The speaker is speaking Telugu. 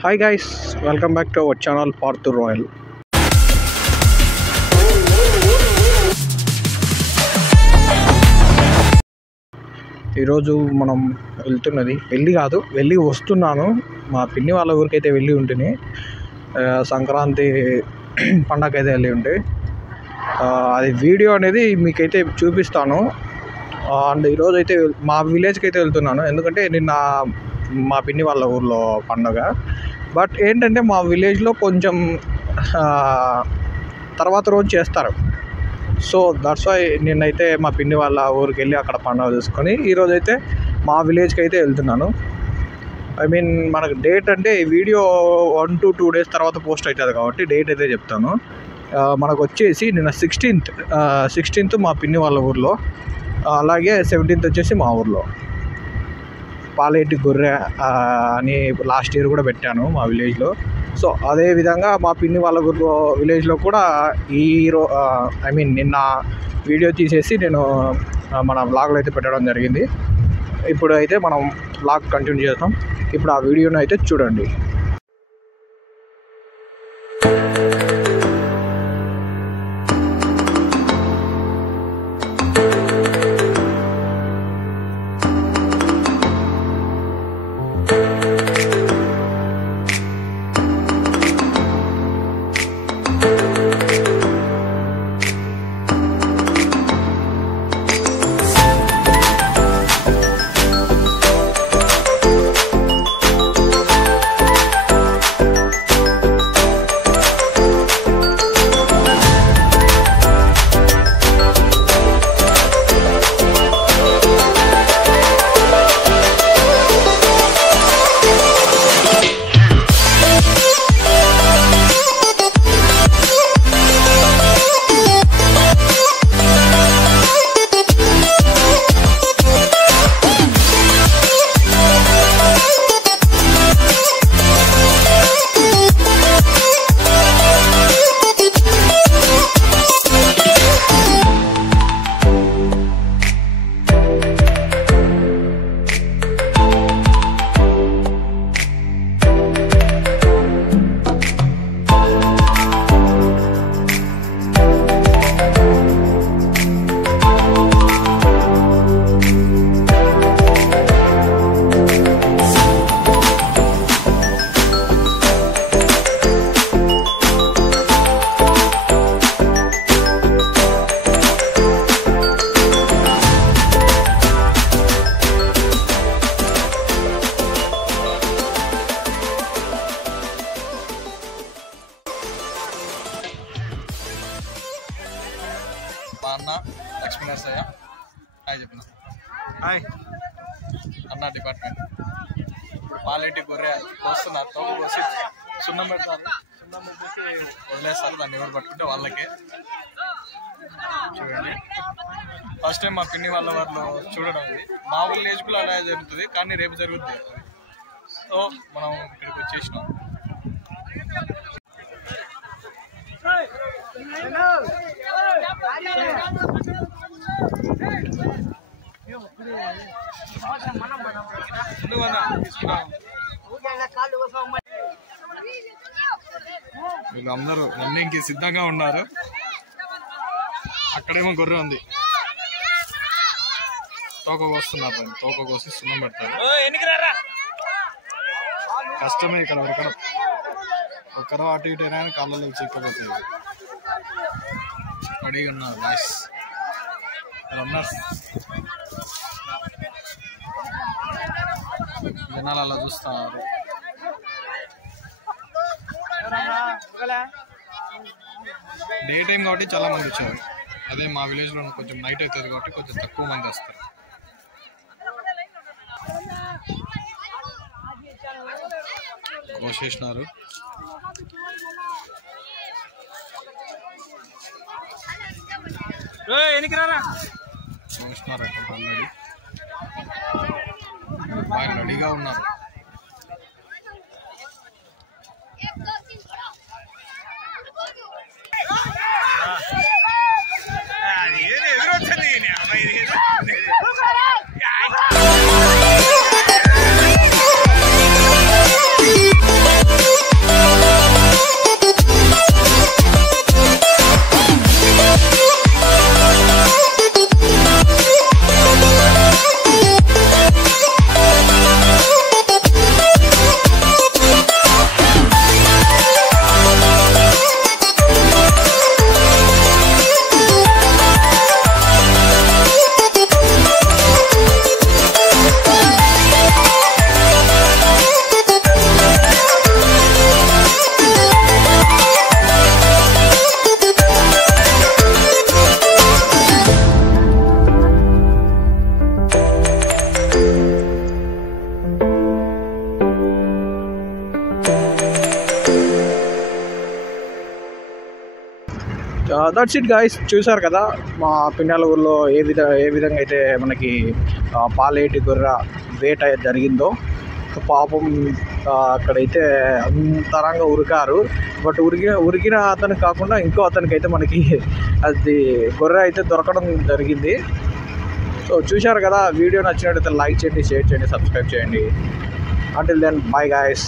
Hi guys, welcome back to our channel Parthu Royal. ఈరోజు మనం వెళ్తున్నది వెళ్ళి కాదు వెళ్ళి వస్తున్నాను. మా పిన్ని వాళ్ళ ఊరికైతే వెళ్ళి ఉంటుంది. సంక్రాంతి పండగ అయితే వెళ్ళి ఉంటే అది వీడియో అనేది మీకైతే చూపిస్తాను. అండ్ ఈరోజు అయితే మా విలేజ్కి అయితే వెళ్తున్నాను, ఎందుకంటే నిన్న మా పిన్ని వాళ్ళ ఊర్లో పండగ. బట్ ఏంటంటే మా విలేజ్లో కొంచెం తర్వాత రోజు చేస్తారు. సో దట్స్ వై నేనైతే మా పిన్ని వాళ్ళ ఊరికి వెళ్ళి అక్కడ పండుగ చూసుకొని ఈరోజు అయితే మా విలేజ్కి అయితే వెళ్తున్నాను. ఐ మీన్ మనకు డేట్ అంటే ఈ వీడియో 1 to 2 days తర్వాత పోస్ట్ అవుతుంది కాబట్టి డేట్ అయితే చెప్తాను. మనకు వచ్చేసి నిన్న 16th మా పిన్ని వాళ్ళ ఊర్లో, అలాగే 17th వచ్చేసి మా ఊర్లో పాలేటి గొర్రె అని లాస్ట్ ఇయర్ కూడా పెట్టాను మా విలేజ్లో. సో అదేవిధంగా మా పిన్ని వాళ్ళ ఊర్లో విలేజ్లో కూడా నిన్న వీడియో తీసేసి నేను మన వ్లాగ్లో అయితే పెట్టడం జరిగింది. ఇప్పుడు అయితే మనం వ్లాగ్ కంటిన్యూ చేస్తాం. ఇప్పుడు ఆ వీడియోని అయితే చూడండి. మా అన్న లక్ష్మీ నరసయ్య హాయ్ చెప్పిన హాయ్ అన్న డిపార్ట్మెంట్. ఇప్పుడు పాలేటి గొర్రె కోస్తున్నారు, తోక కోసి సున్నం పెడతారు, సున్నం పెట్టేసి వదిలేస్తారు. దాన్ని ఎవరు పట్టుకుంటే వాళ్ళకే. చూడండి, ఫస్ట్ టైం మా పిన్ని వాళ్ళ వాళ్ళు చూడడం. ఇది మా విలేజ్ కూడా అలా జరుగుతుంది, కానీ రేపు జరుగుతుంది. సో మనం ఇక్కడికి వచ్చేసినాం. వీళ్ళు అందరూ రన్నింగ్కి సిద్ధంగా ఉన్నారు. అక్కడేమో గొర్రె ఉంది, తోక కోస్తున్నారు. తోక కోసి సున్నం పెడతారు. కష్టమే ఇక్కడ వరకు. ఒక్కరో అటు ఇటు అయినా కాళ్ళలో చిక్కపోతాయి. రెడీగా ఉన్నారు బాయ్స్, ఉన్నారు జనాలు అలా చూస్తున్నారు. డే టైం కాబట్టి చాలా మంది వచ్చారు. అదే మా విలేజ్లో కొంచెం నైట్ అవుతుంది కాబట్టి కొంచెం తక్కువ మంది వస్తారు. కోసేసినారు. చూస్తున్నారు అక్కడ ఆల్రెడీ బాగా రెడీగా ఉన్నారు. That's it guys. చూసారు కదా మా పిన్నాల ఊర్లో ఏ విధంగా అయితే మనకి పాలేటి గొర్రె వేట జరిగిందో. పాపం అక్కడైతే అంతరంగా ఉరికారు. బట్ ఉరికిన అతనికి కాకుండా ఇంకో అతనికైతే మనకి అది గొర్రె అయితే దొరకడం జరిగింది. సో చూశారు కదా, వీడియో నచ్చినట్లయితే లైక్ చేయండి, షేర్ చేయండి, సబ్స్క్రైబ్ చేయండి. Until then, bye guys.